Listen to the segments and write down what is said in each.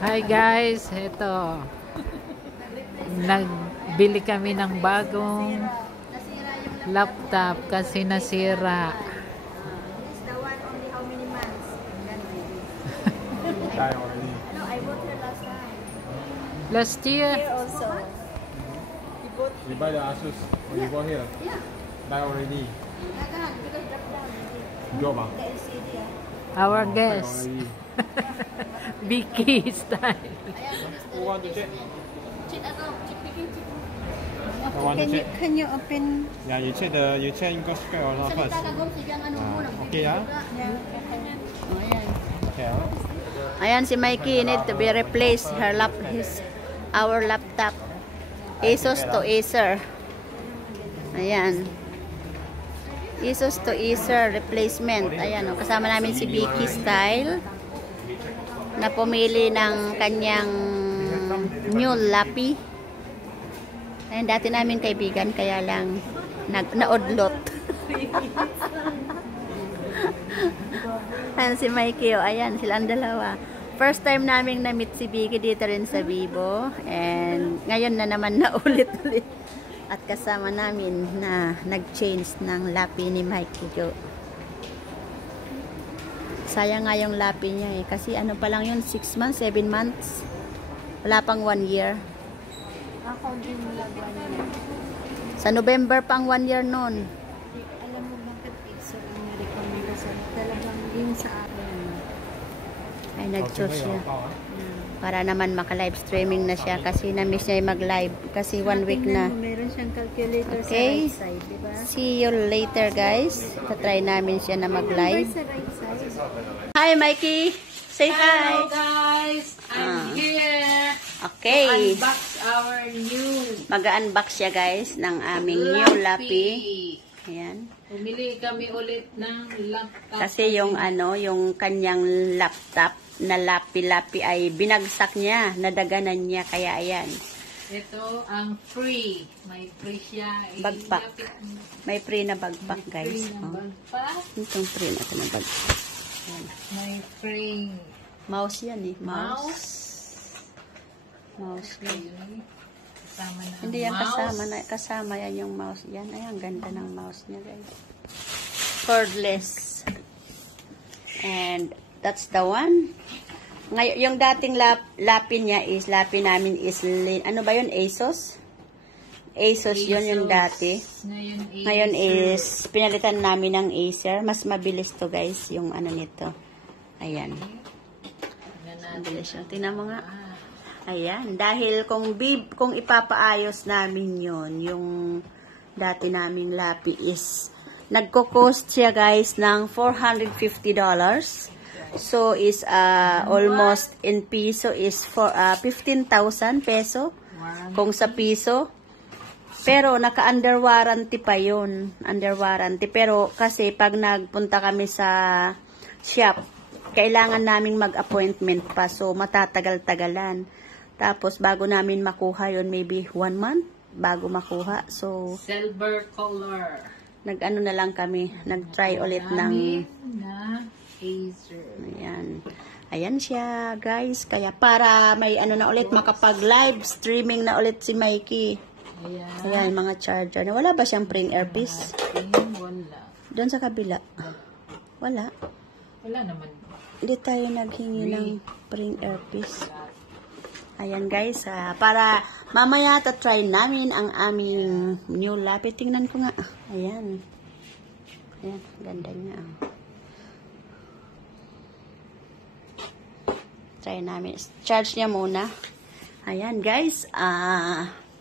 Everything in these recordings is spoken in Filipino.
Hi guys, ito. Nagbili kami ng bagong laptop kasi nasira. This the one only how many months? Die already. No, I bought her last time. Last year, Here also. You buy the Asus. Or you bought here. Yeah. Die already. Because drop down. Job ah. The LCD. our Die guest, already. Vicky style. Who want to check? Check ako. Check bikin. I want to check. Can you open? Yeah, you check English spec or not first. Okay ah. Oh, ayan. Okay ah. Ayan si Mikey need to be replaced our laptop. Asus to Acer. Ayan. Asus to Acer replacement. Ayan oh, kasama namin si Vicky Style na pumili ng kanyang new lapi. Ayan, dati namin kaibigan kaya lang naudlot. Ayan si Mikey oh, ayan silang dalawa. First time naming na-meet si Vicky dito rin sa Vivo. And ngayon na naman na ulit-ulit. At kasama namin na nag-change ng lapi ni Mikey Jo. Sayang nga yung lapi niya eh. Kasi ano pa lang yun, 6 months, 7 months. Wala pang 1 year. Ako din nilagwan niya. Sa November pang 1 year nun. Alam mo bakit Acer ang nirecommend sa talagang yun sa akin. Ay, nag-choose siya. Para naman maka-live streaming na siya. Kasi na-miss niya yung mag-live. Kasi 1 week na. Meron siyang calculator Okay. sa right side, di ba? See you later guys. Tatry namin siya na mag-live. Sa right side. Hi Mikey! Say hi! Hello guys, I'm here. Okay. Unbox our new Mag-unbox siya guys ng aming new lapi. Ayan. Bumili kami ulit ng laptop. Kasi yung ano, yung kanyang laptop na lapi-lapi ay binagsak niya, nadaganan niya, kaya ayan. Ito ang free. May free siya. Bagpak. May free na bagpak guys. Free na Oh. bagpak. Itong free na ito na bagpak. Ayan. May free Mouse yan eh. mouse. Mouse yan. Okay. Kasama na ang Hindi yan mouse. kasama yan yung mouse. Yan, ay ang ganda ng mouse niya guys. Cordless. And that's the one. Ngayon, yung dating lapi niya is, lapi namin is, ano ba yun? Asus? Asus yun yung dati. Ngayon is, pinalitan namin ng Acer. Mas mabilis to guys, yung ano nito. Ayan. Mabilis yun. Tingnan mo nga. Ayan. Dahil kung ipapaayos namin yun, yung dati naming lapi is, nagko-cost siya guys ng $450. So is almost in piso is for 15,000 peso kung sa piso. Pero naka-under warranty pa yun. Under warranty. Pero kasi pag nagpunta kami sa shop, kailangan naming mag-appointment pa. So matatagal-tagalan. Tapos bago namin makuha yun, maybe 1 month bago makuha. So Silver color. nag-ano na lang kami, nag-try ulit ng na Acer. ayan. Ayan siya, guys. Kaya para may ano na ulit, makapag-live streaming na ulit si Mikey. Ayan. Ayan, mga charger. Wala ba siyang pring earpiece? Wala. Doon sa kabila. Wala. Wala naman. Hindi tayo naghingi ng pring earpiece. Ayan, guys. Para mamaya try namin ang aming new laptop. Tingnan ko nga. Ayan. Ayan, ganda niya. Try namin. Charge niya muna. Ayan, guys.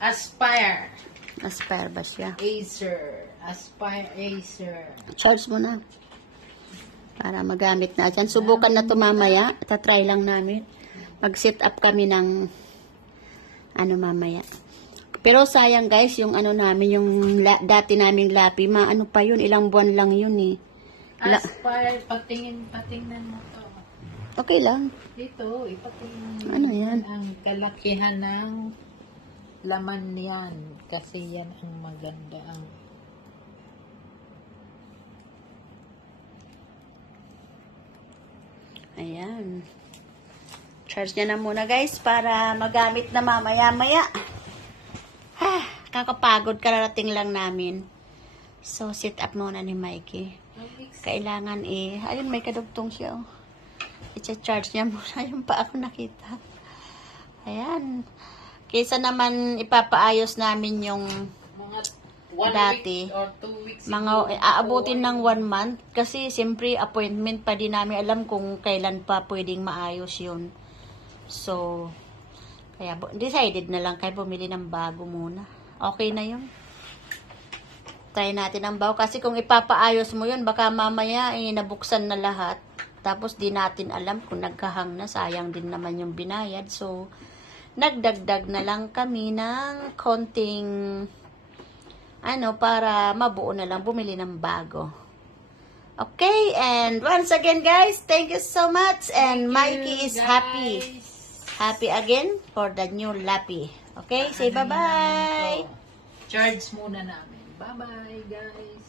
Aspire. Aspire ba siya? Acer. Aspire Acer. Charge muna. Para magamit natin. Subukan na ito mamaya. Tatry lang namin. Mag-set up kami ng ano mamaya. Pero sayang guys, yung ano namin, yung dati naming lapi, ano pa yun, ilang buwan lang yun eh. Aspire, patingnan mo to. Okay lang. Dito, ipatingin mo. Ano yan? Ang kalakihan ng laman niyan. Kasi yan ang maganda. Ayan. Charge niya na muna guys para magamit na mamaya-maya. Kakapagod, kararating lang namin. So, sit up muna ni Mikey. Kailangan ayun, may kadugtong siya. Oh. I-charge niya muna yung pa ako nakita. Ayan. Kaysa naman ipapaayos namin yung Mga 1 dati. week or 2 weeks. Mga aabutin ng 1 month kasi siyempre appointment pa din namin alam kung kailan pa pwedeng maayos yun. So, kaya decided na lang kayo bumili ng bago muna. Okay na yun. Try natin ang bago kasi kung ipapaayos mo yun baka mamaya nabuksan na lahat. Tapos di natin alam kung nagkahang na, sayang din naman yung binayad. So, nagdagdag na lang kami ng konting para mabuo na lang, bumili ng bago. Okay, and once again guys, thank you so much. And Mikey is happy. Happy again for the new Lappy. Okay, say bye-bye. Charge muna namin. Bye-bye, guys.